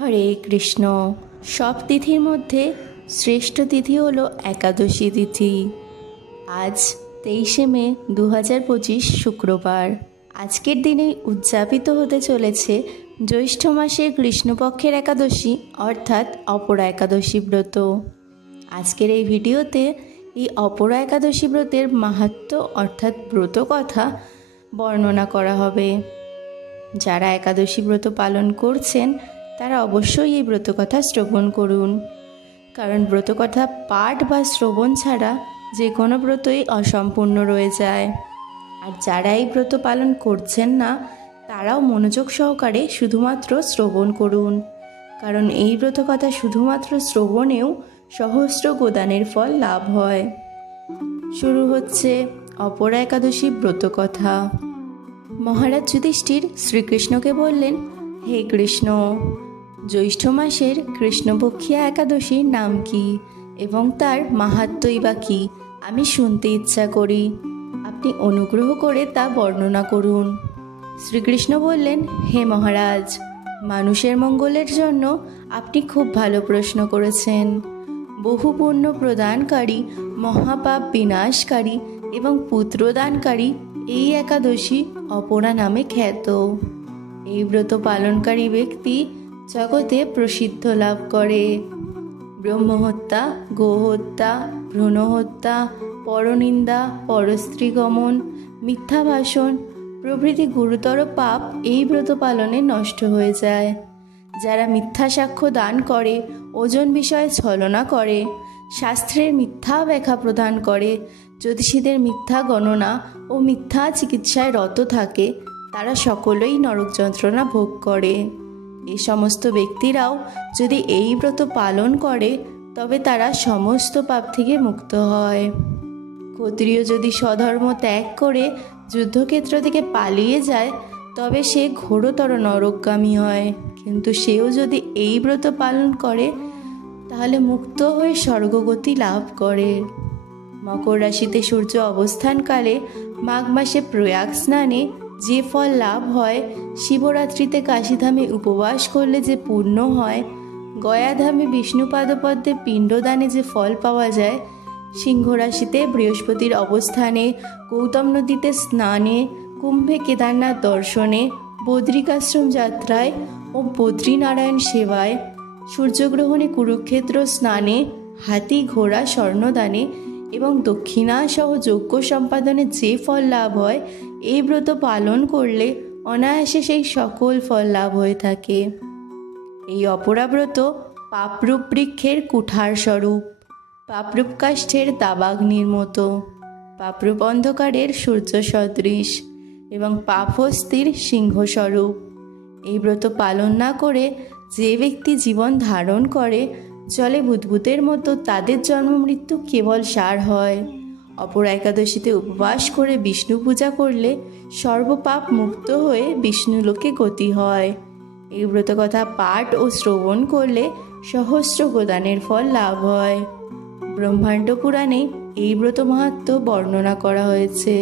হরে কৃষ্ণ। সব তিথির মধ্যে শ্রেষ্ঠ তিথি হলো একাদশী তিথি। আজ 23শে মে 2025 শুক্রবার। আজকের দিনেই উদযাপিত হতে চলেছে জ্যৈষ্ঠ মাসের কৃষ্ণপক্ষের একাদশী অর্থাৎ অপরা একাদশী ব্রত। আজকের এই ভিডিওতে এই অপরা একাদশী ব্রতের মাহাত্ম্য অর্থাৎ ব্রত কথা বর্ণনা করা হবে। যারা একাদশী ব্রত পালন করছেন তারা অবশ্যই এই ব্রতকথা শ্রবণ করুন, কারণ ব্রতকথা পাঠ বা শ্রবণ ছাড়া যে কোনো ব্রতই অসম্পূর্ণ রয়ে যায়। আর যারা এই ব্রত পালন করছেন না তারাও মনোযোগ সহকারে শুধুমাত্র শ্রবণ করুন, কারণ এই ব্রতকথা শুধুমাত্র শ্রবণেও সহস্র গোদানের ফল লাভ হয়। শুরু হচ্ছে অপরা একাদশী ব্রতকথা। মহারাজ যুধিষ্ঠির শ্রীকৃষ্ণকে বললেন, হে কৃষ্ণ, জ্যৈষ্ঠ মাসের কৃষ্ণপক্ষিয়া একাদশীর নাম কি এবং তার মাহাত্ম্যই বা কী আমি শুনতে ইচ্ছা করি। আপনি অনুগ্রহ করে তা বর্ণনা করুন। শ্রীকৃষ্ণ বললেন, হে মহারাজ, মানুষের মঙ্গলের জন্য আপনি খুব ভালো প্রশ্ন করেছেন। বহু পুণ্য প্রদানকারী, মহাপাপ বিনাশকারী এবং পুত্রদানকারী এই একাদশী অপরা নামে খ্যাত। এই ব্রত পালনকারী ব্যক্তি জগতে প্রসিদ্ধ লাভ করে। ব্রহ্মহত্যা, গোহত্যা, ভ্রূণহত্যা, পরনিন্দা, পরস্ত্রীগমন, মিথ্যা ভাষণ প্রভৃতি গুরুতর পাপ এই ব্রত পালনে নষ্ট হয়ে যায়। যারা মিথ্যা সাক্ষ্য দান করে, ওজন বিষয়ে ছলনা করে, শাস্ত্রের মিথ্যা ব্যাখ্যা প্রদান করে, জ্যোতিষীদের মিথ্যা গণনা ও মিথ্যা চিকিৎসায় রত থাকে, তারা সকলেই নরক যন্ত্রণা ভোগ করে। এই সমস্ত ব্যক্তিরাও যদি এই ব্রত পালন করে তবে তারা সমস্ত পাপ থেকে মুক্ত হয়। ক্ষত্রিয় যদি স্বধর্ম ত্যাগ করে যুদ্ধক্ষেত্র থেকে পালিয়ে যায় তবে সে ঘোরতর নরকগামী হয়, কিন্তু সেও যদি এই ব্রত পালন করে তাহলে মুক্ত হয়ে স্বর্গগতি লাভ করে। মকর রাশিতে সূর্য অবস্থানকালে মাঘ মাসে প্রয়াগ স্নানে যে ফল লাভ হয়, শিবরাত্রিতে কাশীধামে উপবাস করলে যে পুণ্য হয়, গয়াধামে বিষ্ণুপাদপদ্মে পিণ্ডদানে যে ফল পাওয়া যায়, সিংহ রাশিতে বৃহস্পতির অবস্থানে, গৌতম নদীতে স্নানে, কুম্ভে কেদারনাথ দর্শনে, বদ্রিকাশ্রম যাত্রায় ও বদ্রীনারায়ণ সেবায়, সূর্যগ্রহণে কুরুক্ষেত্র স্নানে, হাতি ঘোড়া স্বর্ণদানে এবং দক্ষিণাসহ যজ্ঞ সম্পাদনে যে ফল লাভ হয়, এই ব্রত পালন করলে অনায়াসে সেই সকল ফল লাভ হয়ে থাকে। এই অপরা ব্রত পাপরূপ বৃক্ষের কুঠার স্বরূপ, পাপরূপ কাষ্ঠের দাবাগ্নির মতো, পাপরূপ অন্ধকারের সূর্য সদৃশ এবং পাপহস্তির সিংহস্বরূপ। এই ব্রত পালন না করে যে ব্যক্তি জীবন ধারণ করে জলে বুদবুদের মতো, তাদের জন্ম মৃত্যু কেবল সার হয়। অপরা একাদশীতে উপবাস করে বিষ্ণু পূজা করলে সর্বপাপ মুক্ত হয়ে বিষ্ণুলোকে গতি হয়। এই ব্রতকথা পাঠ ও শ্রবণ করলে সহস্র গোদানের ফল লাভ হয়। ব্রহ্মাণ্ড পুরাণে এই ব্রত মাহাত্ম্য বর্ণনা করা হয়েছে।